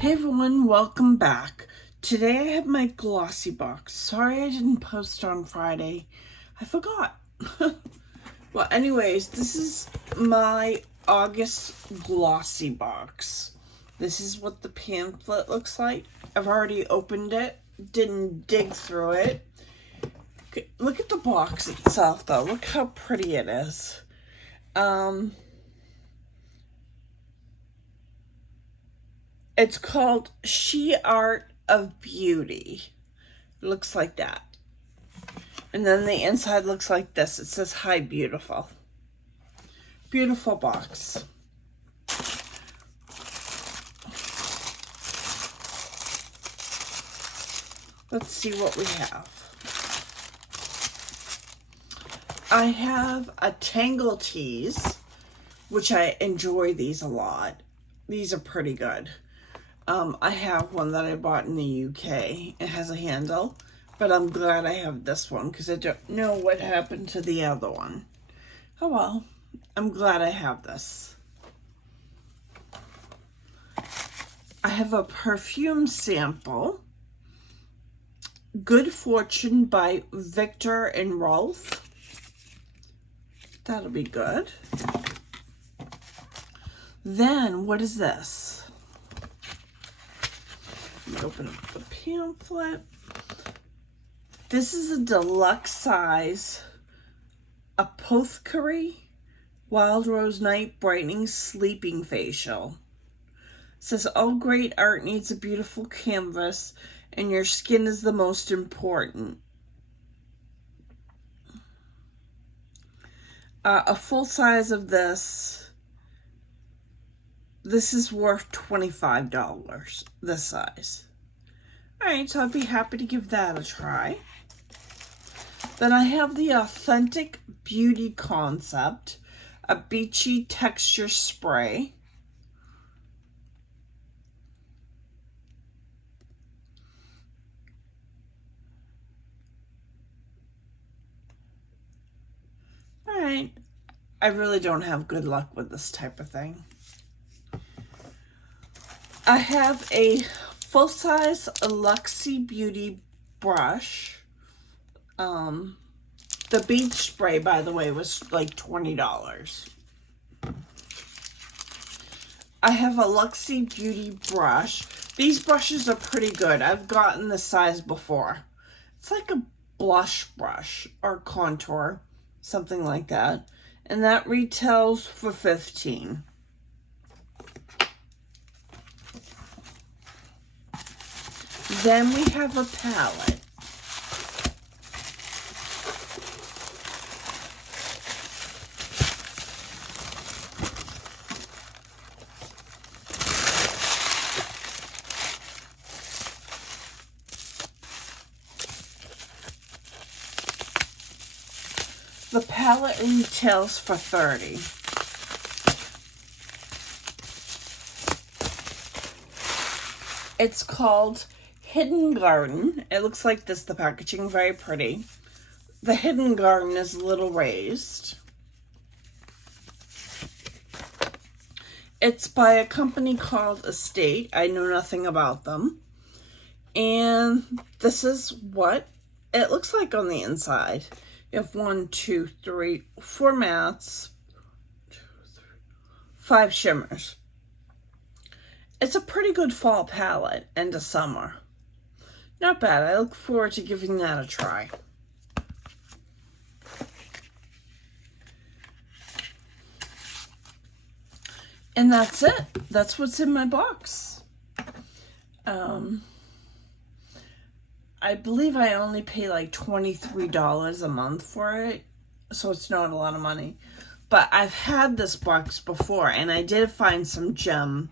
Hey everyone, welcome back. Today I have my Glossy box. Sorry I didn't post on Friday. I forgot. Well, anyways, this is my August Glossy box. This is what the pamphlet looks like. I've already opened it. Didn't dig through it. Look at the box itself though. Look how pretty it is. It's called She Art of Beauty. It looks like that. And then the inside looks like this. It says, "Hi, beautiful." Beautiful box. Let's see what we have. I have a Tangle Tees, which I enjoy these a lot. These are pretty good. I have one that I bought in the UK. It has a handle, but I'm glad I have this one because I don't know what happened to the other one. Oh well, I'm glad I have this. I have a perfume sample. Good Fortune by Victor and Rolf. That'll be good. Then, what is this? Let me open up the pamphlet. This is a deluxe size Apothecary Wild Rose Night Brightening Sleeping Facial. It says, all great art needs a beautiful canvas, and your skin is the most important. A full size of this is worth $25, this size. Alright, so I'd be happy to give that a try. Then I have the Authentic Beauty Concept, a beachy texture spray. Alright, I really don't have good luck with this type of thing. I have a full-size Luxy Beauty brush. The beach spray, by the way, was like $20. I have a Luxy Beauty brush. These brushes are pretty good. I've gotten this size before. It's like a blush brush or contour, something like that. And that retails for $15. Then we have a palette. The palette retails for $30. It's called Hidden Garden. It looks like this, the packaging, very pretty. The Hidden Garden is a little raised. It's by a company called Estate. I know nothing about them. And this is what it looks like on the inside. You have 1, 2, 3, 4 mattes, 5 shimmers. It's a pretty good fall palette into summer. Not bad. I look forward to giving that a try. And that's it. That's what's in my box. I believe I only pay like $23 a month for it, so it's not a lot of money. But I've had this box before, and I did find some gem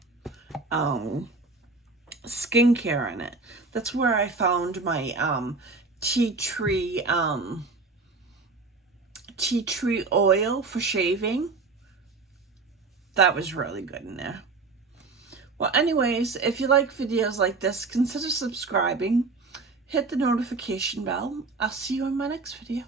skincare in it. That's where I found my tea tree oil for shaving. That was really good in there. Well, anyways, if you like videos like this, consider subscribing. Hit the notification bell. I'll see you in my next video.